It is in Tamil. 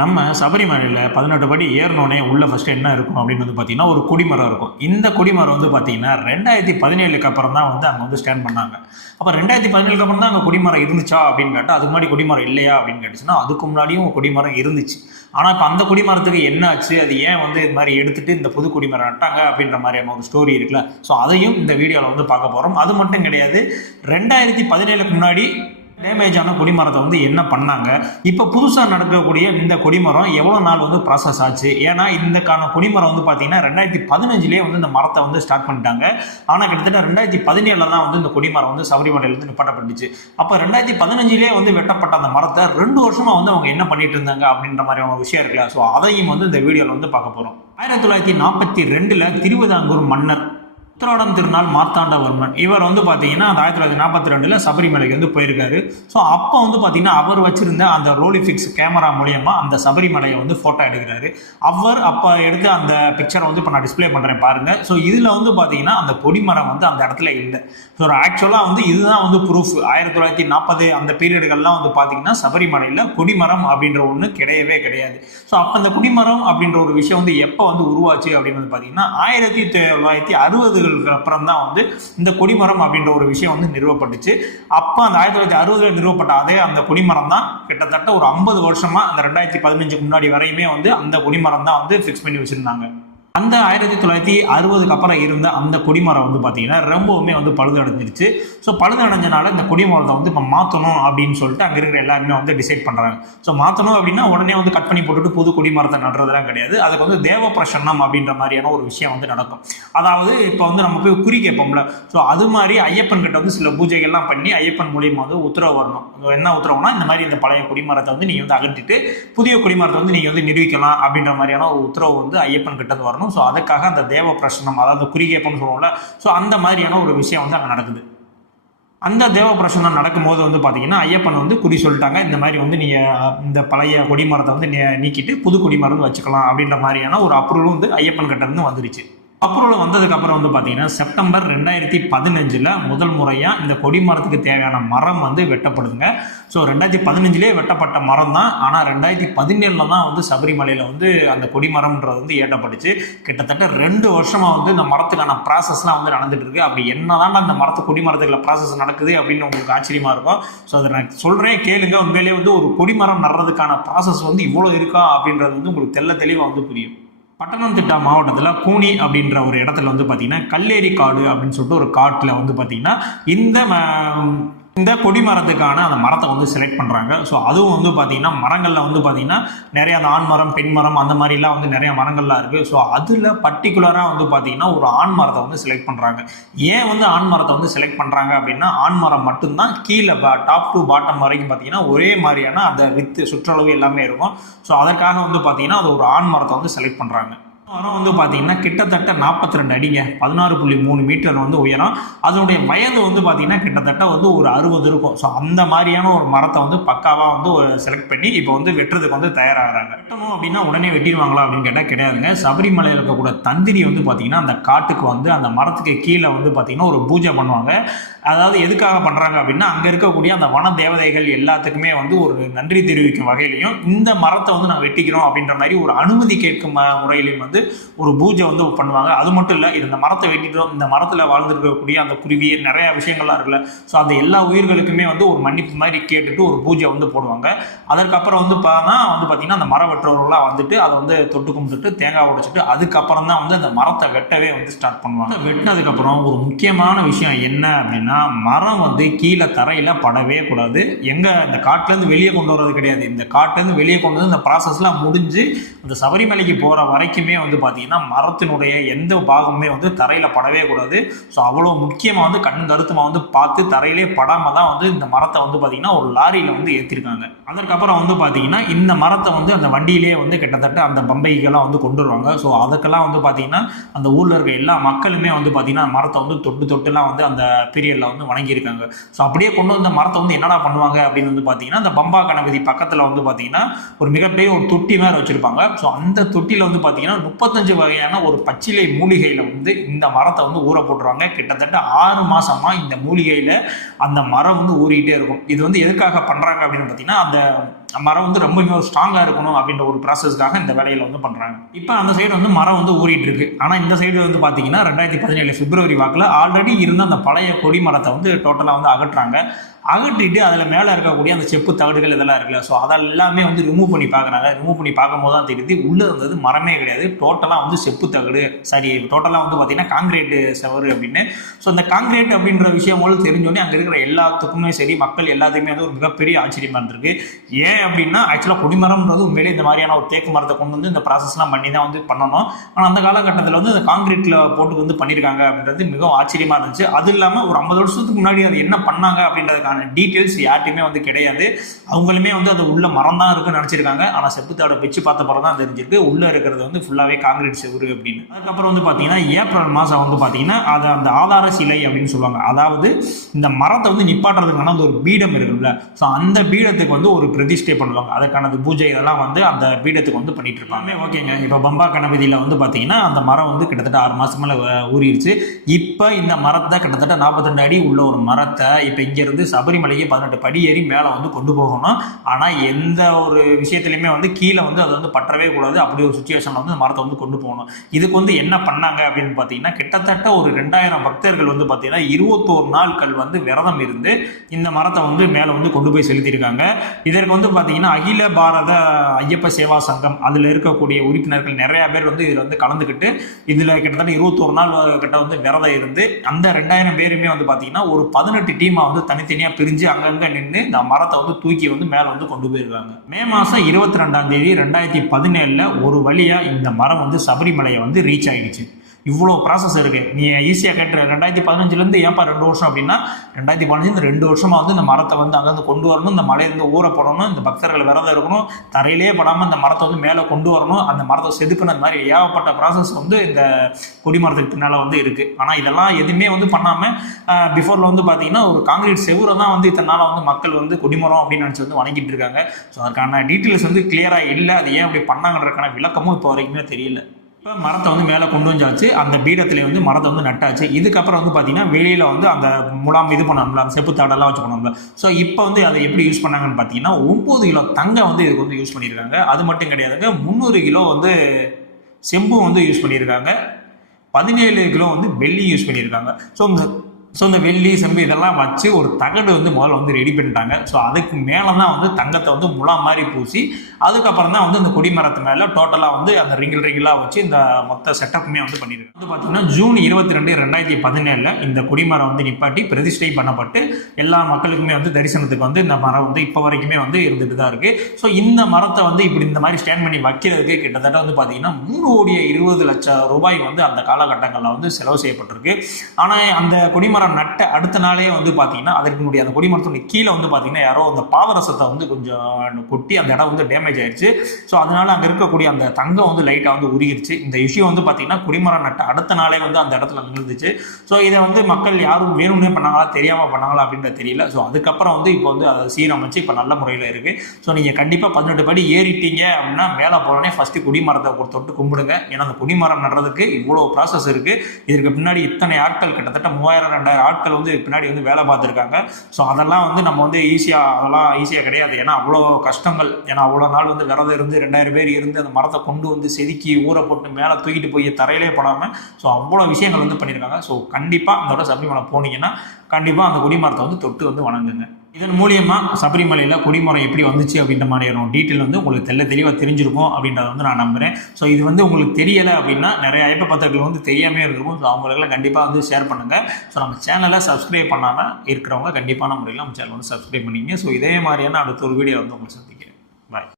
நம்ம சபரிமலையில் 18 படி ஏறினோடனே உள்ள ஃபஸ்ட்டு என்ன இருக்கும் அப்படின்னு பார்த்தீங்கன்னா ஒரு கொடிமரம் இருக்கும். இந்த கொடிமரம் பார்த்தீங்கன்னா 2017க்கு அப்புறம் தான் அங்கே ஸ்டாண்ட் பண்ணாங்க. அப்போ 2017க்கு அப்புறம் தான் அங்கே கொடிமரம் இருந்துச்சா அப்படின்னு கேட்டால் அதுக்கு முன்னாடி கொடிமரம் இல்லையா அப்படின்னு கேட்டுச்சுன்னா அதுக்கு முன்னாடியும் கொடிமரம் இருந்துச்சு. ஆனால் இப்போ அந்த கொடிமரத்துக்கு என்ன ஆச்சு, அது ஏன் இது மாதிரி எடுத்துட்டு இந்த புது கொடிமரம் நட்டாங்க அப்படின்ற மாதிரியான ஒரு ஸ்டோரி இருக்குல்ல. ஸோ அதையும் இந்த வீடியோவில் பார்க்க போகிறோம். அது மட்டும் கிடையாது, 2017க்கு முன்னாடி டேமேஜ் ஆன கொடிமரத்தை என்ன பண்ணாங்க, இப்போ புதுசாக நடக்கக்கூடிய இந்த கொடிமரம் எவ்வளோ நாள் ப்ராசஸ் ஆச்சு. ஏன்னா இந்தக்கான கொடிமரம் பார்த்தீங்கன்னா 2015லேயே இந்த மரத்தை ஸ்டார்ட் பண்ணிட்டாங்க. ஆனால் கிட்டத்தட்ட 2017 தான் இந்த கொடிமரம் சபரிமலையிலேருந்து நிப்பாட்டப்பட்டுச்சு. அப்போ 2015லேயே வெட்டப்பட்ட அந்த மரத்தை 2 வருஷமாக அவங்க என்ன பண்ணிட்டு இருந்தாங்க அப்படின்ற மாதிரியான விஷயம் இருக்குல்ல. ஸோ அதையும் இந்த வீடியோவில் பார்க்க போகிறோம். 1942 திருவிதாங்கூர் மன்னர் உத்திராடம் திருநாள் மார்த்தாண்டவர்மன் இவர் பார்த்தீங்கன்னா 1942 சபரிமலைக்கு போயிருக்காரு. ஸோ அப்போ பார்த்தீங்கன்னா அவர் வச்சிருந்த அந்த ரோலிஃபிக்ஸ் கேமரா மூலியமா அந்த சபரிமலையை ஃபோட்டோ எடுக்கிறாரு. அவர் அப்போ எடுத்த அந்த பிக்சரை இப்போ நான் டிஸ்பிளே பண்ணுறேன் பாருங்க. ஸோ இதில் பார்த்தீங்கன்னா அந்த கொடிமரம் அந்த இடத்துல இல்லை. ஸோ ஆக்சுவலாக இதுதான் ப்ரூஃப். 1940 அந்த பீரியடுகள்லாம் பார்த்தீங்கன்னா சபரிமலையில் கொடிமரம் அப்படின்ற ஒன்று கிடையவே கிடையாது. ஸோ அப்போ அந்த கொடிமரம் அப்படின்ற ஒரு விஷயம் எப்போ உருவாச்சு அப்படின்னு பார்த்தீங்கன்னா 1960 அப்புறம் தான் இந்த கொடிமரம் அப்படின்ற ஒரு விஷயம் நிறுவப்பட்டுச்சு. அப்போ அந்த 1960 நிறுவப்பட்ட அதே அந்த கொடிமரம் தான் கிட்டத்தட்ட ஒரு 50 வருஷமா அந்த 2015க்கு முன்னாடி வரையுமே அந்த கொடிமரம் தான் ஃபிக்ஸ் பண்ணி வச்சிருந்தாங்க. அந்த 1960க்கு அப்புறம் இருந்த அந்த கொடிமரம் பார்த்தீங்கன்னா ரொம்பவுமே பழுது அடைஞ்சிருச்சு. ஸோ பழுது அடைஞ்சனால இந்த கொடிமரத்தை இப்போ மாற்றணும் அப்படின்னு சொல்லிட்டு அங்கே இருக்கிற எல்லாருமே டிசைட் பண்ணுறாங்க. ஸோ மாற்றணும் அப்படின்னா உடனே கட் பண்ணி போட்டுட்டு புது கொடிமரத்தை நடுறதுலாம் கிடையாது. அதுக்கு தேவ பிரசன்னம் அப்படின்ற மாதிரியான ஒரு விஷயம் நடக்கும். அதாவது இப்போ நம்ம போய் குறி கேட்போம்ல. ஸோ அது மாதிரி ஐயப்பன் கிட்ட சில பூஜைகள்லாம் பண்ணி ஐயப்பன் மூலியமா உத்தரவு வரணும். என்ன உத்தரவுனா, இந்த மாதிரி இந்த பழைய கொடிமரத்தை நீங்கள் அகற்றிட்டு புதிய கொடிமரத்தை நீங்கள் நிரூபிக்கலாம் அப்படின்ற மாதிரியான ஒரு உத்தரவு ஐயப்பன் கிட்ட வரணும். ஸோ அதுக்காக அந்த தேவ பிரசனம், அதாவது குறிகேப்பன்னு சொல்லுவோம்ல. ஸோ அந்த மாதிரியான ஒரு விஷயம் அங்கே நடக்குது. அந்த தேவ பிரசனம் நடக்கும்போது பார்த்தீங்கன்னா ஐயப்பன் குறி சொல்லிட்டாங்க, இந்த மாதிரி நீங்கள் இந்த பழைய கொடிமரத்தை நீக்கிட்டு புது கொடிமரம் வச்சுக்கலாம் அப்படின்ற மாதிரியான ஒரு அப்ரூவல் ஐயப்பன் கிட்ட இருந்து வந்துருச்சு. அப்ரூவல் வந்ததுக்கப்புறம் பார்த்தீங்கன்னா செப்டம்பர் 2015 முதல் முறையாக இந்த கொடிமரத்துக்கு தேவையான மரம் வெட்டப்படுதுங்க. ஸோ 2015லே வெட்டப்பட்ட மரம் தான். ஆனால் 2017 தான் சபரிமலையில் அந்த கொடிமரம்ன்றது ஏற்றப்பட்டுச்சு. கிட்டத்தட்ட 2 வருஷமாக இந்த மரத்துக்கான ப்ராசஸ்லாம் நடந்துட்டு இருக்கு. அப்படி என்னதான் அந்த கொடிமரத்துக்குள்ள ப்ராசஸ் நடக்குது அப்படின்னு உங்களுக்கு ஆச்சரியமா இருக்கும். ஸோ அதை நான் சொல்கிறேன், கேளுங்க. உண்மையிலேயே ஒரு கொடிமரம் நடுறதுக்கான ப்ராசஸ் இவ்வளோ இருக்கா அப்படின்றது உங்களுக்கு தெளிவாக புரியும். பட்டணம்திட்டா மாவட்டத்தில் கூனி அப்படின்ற ஒரு இடத்துல பார்த்தீங்கன்னா கல்லேரி காடு அப்படின்னு சொல்லிட்டு ஒரு காட்டில் பார்த்தீங்கன்னா இந்த கொடிமரத்துக்கான அந்த மரத்தை செலக்ட் பண்ணுறாங்க. ஸோ அதுவும் பார்த்தீங்கன்னா மரங்களில் பார்த்தீங்கன்னா நிறைய அந்த ஆண் மரம் பெண் மரம் அந்த மாதிரிலாம் நிறைய மரங்கள்லாம் இருக்குது. ஸோ அதில் பர்டிகுலராக பார்த்தீங்கன்னா ஒரு ஆண் மரத்தை செலக்ட் பண்ணுறாங்க. ஏன் ஆண் மரத்தை செலக்ட் பண்ணுறாங்க அப்படின்னா, ஆண் மரம் மட்டும்தான் கீழே டாப் டு பாட்டம் வரைக்கும் பார்த்தீங்கன்னா ஒரே மாதிரியான அந்த வித்து சுற்றளவு எல்லாமே இருக்கும். ஸோ அதற்காக பார்த்தீங்கன்னா அது ஒரு ஆண் மரத்தை செலக்ட் பண்ணுறாங்க. மரம் பார்த்தீங்கன்னா கிட்டத்தட்ட 42 அடிங்க, 16.3 மீட்டர் உயரம். அதனுடைய வயது பார்த்தீங்கன்னா கிட்டத்தட்ட ஒரு 60 இருக்கும். ஸோ அந்த மாதிரியான ஒரு மரத்தை பக்காவாக ஒரு செலக்ட் பண்ணி இப்போ வெட்டுறதுக்கு தயாராகிறாங்க. வெட்டணும் அப்படின்னா உடனே வெட்டிடுவாங்களா அப்படின்னு கேட்டால் கிடையாதுங்க. சபரிமலையில் இருக்கக்கூட தந்திரி பார்த்தீங்கன்னா அந்த காட்டுக்கு அந்த மரத்துக்கு கீழே பார்த்தீங்கன்னா ஒரு பூஜை பண்ணுவாங்க. அதாவது எதுக்காக பண்ணுறாங்க அப்படின்னா, அங்கே இருக்கக்கூடிய அந்த வன தேவதைகள் எல்லாத்துக்குமே ஒரு நன்றி தெரிவிக்கும் வகையிலையும் இந்த மரத்தை நான் வெட்டிக்கிறோம் அப்படின்ற மாதிரி ஒரு அனுமதி கேட்கும் முறையிலையும் ஒரு பூஜை பண்ணுவாங்க. அது மட்டும் இல்லை, இந்த மரத்தை வெட்டிட்டோம், இந்த மரத்தில் வாழ்ந்துருக்கக்கூடிய அந்த குருவி நிறைய விஷயங்கள்லாம் இருக்குல்ல. ஸோ அந்த எல்லா உயிர்களுக்குமே ஒரு மன்னிப்பு மாதிரி கேட்டுட்டு ஒரு பூஜை போடுவாங்க. அதற்கப்புறம் பார்த்தீங்கன்னா அந்த மரம் வெட்டுறவர்களாம் அதை தொட்டு கும்பிட்டுட்டு தேங்காய் உடைச்சிட்டு அதுக்கப்புறம் தான் அந்த மரத்தை வெட்டவே ஸ்டார்ட் பண்ணுவாங்க. வெட்டினதுக்கப்புறம் ஒரு முக்கியமான விஷயம் என்ன அப்படின்னா, மரம் கீழே தரையில படவே கூடாது. எங்க இந்த காட்டுலேருந்து வெளியே கொண்டு வர்றது கிடையாது. இந்த காட்டுலேருந்து வெளியே கொண்டு வந்து இந்த ப்ராசஸ்லாம் முடிஞ்சு அந்த சபரிமலைக்கு போகிற வரைக்குமே பார்த்தீங்கன்னா மரத்தினுடைய எந்த பாகமுமே தரையில் படவே கூடாது. ஸோ அவ்வளோ முக்கியமாக கண் கருத்துமாக பார்த்து தரையிலே படாமல் தான் இந்த மரத்தை பார்த்தீங்கன்னா ஒரு லாரியில் ஏற்றிருக்காங்க. அதற்கப்புறம் பார்த்தீங்கன்னா இந்த மரத்தை அந்த வண்டியிலே கிட்டத்தட்ட அந்த பம்பைக்கெல்லாம் கொண்டு வருவாங்க. ஸோ அதுக்கெல்லாம் பார்த்தீங்கன்னா அந்த ஊரில் இருக்க எல்லா மக்களுமே பார்த்தீங்கன்னா மரத்தை தொட்டுலாம் அந்த பீரியடில் வணங்கியிருக்காங்க. ஸோ அப்படியே கொண்டு வந்த மரத்தை என்னடா பண்ணுவாங்க அப்படின்னு பார்த்தீங்கன்னா, அந்த பம்பா கணபதி பக்கத்தில் பார்த்தீங்கன்னா ஒரு மிகப்பெரிய ஒரு தொட்டி மாதிரி வச்சிருப்பாங்க. ஸோ அந்த தொட்டியில் பார்த்தீங்கன்னா 35 வகையான ஒரு பச்சிலை மூலிகையில் இந்த மரத்தை ஊற போட்டுருவாங்க. கிட்டத்தட்ட 6 மாசமா இந்த மூலிகையில் அந்த மரம் ஊறிக்கிட்டே இருக்கும். இது எதுக்காக பண்ணுறாங்க அப்படின்னு பார்த்தீங்கன்னா, அந்த மரம் வந்து ரொம்ப ஸ்ட்ராங்காக இருக்கணும் அப்படின்ற ஒரு ப்ராசஸ்க்காக இந்த வேலையில் வந்து பண்ணுறாங்க. இப்போ அந்த சைடு வந்து மரம் வந்து ஊறிட்டு இருக்கு. ஆனால் இந்த சைடு வந்து பார்த்தீங்கன்னா 2017 பிப்ரவரி வாக்கில் ஆல்ரெடி இருந்த அந்த பழைய கொடி மரத்தை வந்து டோட்டலாக வந்து அகற்றுறாங்க. அகற்றிட்டு அதில் மேலே இருக்கக்கூடிய அந்த செப்பு தகடுகள் இதெல்லாம் இருக்குல்ல, ஸோ அதெல்லாமே வந்து ரிமூவ் பண்ணி பார்க்குறாங்க. ரிமூவ் பண்ணி பார்க்கும்போது தான் தெரியுது உள்ளே இருந்தது மரமே கிடையாது, டோட்டலாக வந்து செப்பு தகடு, டோட்டலாக வந்து பார்த்தீங்கன்னா காங்கிரீட்டு செவரு அப்படின்னு. ஸோ இந்த காங்கிரீட் அப்படின்ற விஷயங்களும் தெரிஞ்சோடனே அங்கே இருக்கிற எல்லாத்துக்குமே சரி, மக்கள் எல்லாத்துக்குமே வந்து ஒரு மிகப்பெரிய ஆச்சரியமாக இருந்திருக்கு. ஏன் அப்படின்னா ஆக்சுவலாக கொடிமரம்ன்றது உண்மையிலே இந்த மாதிரியான ஒரு தேக்கு மரத்தை கொண்டு வந்து இந்த ப்ராசஸ்லாம் பண்ணி தான் வந்து பண்ணணும். ஆனால் அந்த காலகட்டத்தில் வந்து அந்த காங்கிரீட்டில் போட்டு வந்து பண்ணியிருக்காங்க அப்படின்றது மிகவும் ஆச்சரியமாக இருந்துச்சு. அது இல்லாமல் ஒரு 50 வருஷத்துக்கு முன்னாடி அது என்ன பண்ணாங்க அப்படின்றதுக்கான டீட்டெயில்ஸ் யார்ட்டையுமே வந்து கிடையாது. அவங்களுமே வந்து அது உள்ள மரம் தான் இருக்குன்னு நினச்சிருக்காங்க. ஆனால் செப்புத்தாடை வச்சு பார்த்த பிறகு தான் தெரிஞ்சிருக்கு உள்ளே இருக்கிறது வந்து ஃபுல்லாகவே காங்கிரீட் செவுரு அப்படின்னு. அதுக்கப்புறம் வந்து பார்த்தீங்கன்னா ஏப்ரல் மாதம் வந்து பார்த்தீங்கன்னா அது அந்த ஆதார சிலை அப்படின்னு சொல்லுவாங்க. அதாவது இந்த மரத்தை வந்து நிப்பாட்டுறதுக்கான அந்த ஒரு பீடம் இருக்குல்ல, ஸோ அந்த பீடத்துக்கு வந்து ஒரு பிரதிஷ்டை பண்ணுவாங்க. அதுக்கானது பூஜை இதெல்லாம் வந்து அந்த பீடத்துக்கு வந்து பண்ணிட்டு இருப்பாங்க. ஓகேங்க, இப்போ பம்பா கணபதியில் வந்து பார்த்தீங்கன்னா அந்த மரம் வந்து கிட்டத்தட்ட 6 மாதம் மேலே ஊறிடுச்சு. இப்போ இந்த மரத்தை கிட்டத்தட்ட 42 அடி உள்ள ஒரு மரத்தை இப்போ இங்கேருந்து சபரிமலைக்கு 18 படி ஏறி மேலே வந்து கொண்டு போகணும். ஆனால் எந்த ஒரு விஷயத்துலையுமே வந்து கீழே வந்து அது வந்து பற்றவே கூடாது. அப்படி ஒரு சுச்சுவேஷனில் வந்து மரத்தை வந்து கொண்டு போகணும். இதுக்கு வந்து என்ன பண்ணாங்க அப்படின்னு பார்த்தீங்கன்னா கிட்டத்தட்ட ஒரு 2000 பக்தர்கள் வந்து பார்த்தீங்கன்னா 21 நாட்கள் வந்து விரதம் இருந்து இந்த மரத்தை வந்து மேலே வந்து கொண்டு போய் செலுத்தியிருக்காங்க. இதற்கு வந்து பார்த்தீங்கன்னா அகில பாரத ஐயப்ப சேவா சங்கம் அதில் இருக்கக்கூடிய உறுப்பினர்கள் நிறைய பேர் வந்து இதில் வந்து கலந்துக்கிட்டு இதில் கிட்டத்தட்ட 21 நாள் கிட்ட வந்து விரதம் இருந்து அந்த 2000 பேருமே வந்து பார்த்தீங்கன்னா ஒரு 18 டீமாக வந்து தனித்தனியாக பிரிஞ்சு அங்கங்கே நின்று இந்த மரத்தை வந்து தூக்கி வந்து மேலே வந்து கொண்டு போயிருக்காங்க. மே மாதம் 22ஆம் தேதி 2017 ஒரு வழியாக இந்த மரம் வந்து சபரிமலையை வந்து ரீச் ஆகிடுச்சு. இவ்வளோ ப்ராசஸ் இருக்குது. நீ ஈஸியாக கேட்டுற 2015 ஏன்ப்பா 2 வருஷம் அப்படின்னா 2015 இந்த 2 வருஷமாக வந்து இந்த மரத்தை வந்து அங்கேருந்து கொண்டு வரணும், இந்த மலையிலேருந்து ஊற போடணும், இந்த பக்தர்கள் விரதம் இருக்கணும், தரையிலே படாமல் இந்த மரத்தை வந்து மேலே கொண்டு வரணும், அந்த மரத்தை செதுக்கணும், அந்த மாதிரி ஏகப்பட்ட ப்ராசஸ் வந்து இந்த கொடிமரத்துக்கு பின்னால் வந்து இருக்குது. ஆனால் இதெல்லாம் எதுவுமே வந்து பண்ணாமல் பிஃபோரில் வந்து பார்த்தீங்கன்னா ஒரு காங்கிரீட் செவுரை தான் வந்து இத்தனை நாள் வந்து மக்கள் வந்து கொடிமரம் அப்படின்னு நினச்சி வந்து வணங்கிட்டு இருக்காங்க. ஸோ அதுக்கான டீட்டெயில்ஸ் வந்து கிளியராக இல்லை. அது ஏன் அப்படி பண்ணாங்கன்றதுக்கான விளக்கமும் இப்போ வரைக்குமே தெரியல. இப்போ மரத்தை வந்து மேலே கொண்டு வந்தாச்சு, அந்த பீடத்தில் வந்து மரத்தை வந்து நட்டாச்சு. இதுக்கப்புறம் வந்து பார்த்தீங்கன்னா வெளியில் வந்து அந்த முலாம் இது பண்ணோம்ல, அந்த செப்பு தாடெல்லாம் வச்சு பண்ணோம்ல. ஸோ இப்போ வந்து அதை எப்படி யூஸ் பண்ணாங்கன்னு பார்த்தீங்கன்னா 9 கிலோ தங்கம் வந்து இதுக்கு வந்து யூஸ் பண்ணியிருக்காங்க. அது மட்டும் கிடையாதுங்க, 300 கிலோ வந்து செம்பு வந்து யூஸ் பண்ணியிருக்காங்க, 17 கிலோ வந்து வெள்ளி யூஸ் பண்ணியிருக்காங்க. ஸோ இந்த வெள்ளி செம்பு இதெல்லாம் வச்சு ஒரு தகடு வந்து முதல்ல வந்து ரெடி பண்ணிட்டாங்க. ஸோ அதுக்கு மேலே தான் வந்து தங்கத்தை வந்து முலா மாதிரி பூசி அதுக்கப்புறம் தான் வந்து இந்த கொடிமரத்து மேலே டோட்டலாக வந்து அந்த ரிங்கிளாக வச்சு இந்த மொத்த செட்டப்புமே வந்து பண்ணியிருக்காங்க. வந்து பார்த்தீங்கன்னா ஜூன் 22, 2017 இந்த கொடிமரம் வந்து நிப்பாட்டி பிரதிஷ்டை பண்ணப்பட்டு எல்லா மக்களுக்குமே வந்து தரிசனத்துக்கு வந்து இந்த மரம் வந்து இப்போ வரைக்குமே வந்து இருந்துட்டு தான் இருக்குது. ஸோ இந்த மரத்தை வந்து இப்படி இந்த மாதிரி ஸ்டாண்ட் பண்ணி வைக்கிறதுக்கு கிட்டத்தட்ட வந்து பார்த்தீங்கன்னா 3,20,00,000 ரூபாய் வந்து அந்த காலகட்டங்களில் வந்து செலவு செய்யப்பட்டிருக்கு. ஆனால் அந்த கொடிமரம் நட்ட அடுத்த நாளே வந்து பார்த்தீங்கன்னா அதற்கு அந்த கொடிமரத்துடைய கீழே வந்து பார்த்தீங்கன்னா யாரோ அந்த பாதரசத்தை வந்து கொஞ்சம் கொட்டி அந்த இடம் வந்து டேமேஜ் ஆயிடுச்சு. ஸோ அதனால அங்கே இருக்கக்கூடிய அந்த தங்கம் வந்து லைட்டாக வந்து உருகிருச்சு. இந்த விஷயம் வந்து பார்த்தீங்கன்னா கொடிமரம் நட்ட அடுத்த நாளே வந்து அந்த இடத்துல நின்றுச்சு. ஸோ இதை வந்து மக்கள் யாரும் வேணும்னே பண்ணாங்களா தெரியாமல் பண்ணாங்களா அப்படின்றது தெரியல. ஸோ அதுக்கப்புறம் வந்து இப்போ வந்து அதை சீரமைச்சு இப்போ நல்ல முறையில் இருக்குது. ஸோ நீங்கள் கண்டிப்பாக 18 படி ஏறிட்டீங்க அப்படின்னா மேலே போனோடனே ஃபஸ்ட்டு கொடிமரத்தை தொட்டு கும்பிடுங்க. ஏன்னா அந்த கொடிமரம் நடுறதுக்கு இவ்வளோ ப்ராசஸ் இருக்குது. இதற்கு பின்னாடி இத்தனை ஆட்கள் கிட்டத்தட்ட 3000-2000 ஆட்கள் வந்து பின்னாடி வந்து வேலை பார்த்துருக்காங்க. ஸோ அதெல்லாம் வந்து நம்ம வந்து அதெல்லாம் ஈஸியாக கிடையாது. ஏன்னா அவ்வளோ கஷ்டங்கள். ஏன்னா அவ்வளோ நாள் வந்து விரதம் இருந்து 2000 பேர் இருந்து அந்த மரத்தை கொண்டு வந்து செதுக்கி ஊற போட்டு மேலே தூக்கிட்டு போய் தரையிலே படாமல் ஸோ அவ்வளோ விஷயங்கள் வந்து பண்ணியிருக்காங்க. ஸோ கண்டிப்பாக அதோட சபரிமலை போனீங்கன்னா கண்டிப்பாக அந்த கொடிமரத்தை வந்து தொட்டு வந்து வணங்குங்க. இதன் மூலியமாக சபரிமலையில் கொடிமரம் எப்படி வந்துச்சு அப்படின்ற மாதிரியான டீட்டெயில் வந்து உங்களுக்கு தெளிவாக தெரிஞ்சிருக்கும் அப்படின்றத வந்து நான் நம்புகிறேன். ஸோ இது வந்து உங்களுக்கு தெரியலை அப்படின்னா நிறைய ஐயப்ப பக்தர்கள் வந்து தெரியாமே இருக்கும். ஸோ அவங்களுக்கெல்லாம் கண்டிப்பாக வந்து ஷேர் பண்ணுங்கள். ஸோ நம்ம சேனலை சப்ஸ்கிரைப் பண்ணாமல் இருக்கிறவங்க கண்டிப்பான முறையில் நம்ம சேனல் வந்து சப்ஸ்கிரைப் பண்ணிங்க. ஸோ இதே மாதிரியான அடுத்த ஒரு வீடியோ வந்து உங்களுக்கு சந்திக்கிறேன். பாய்.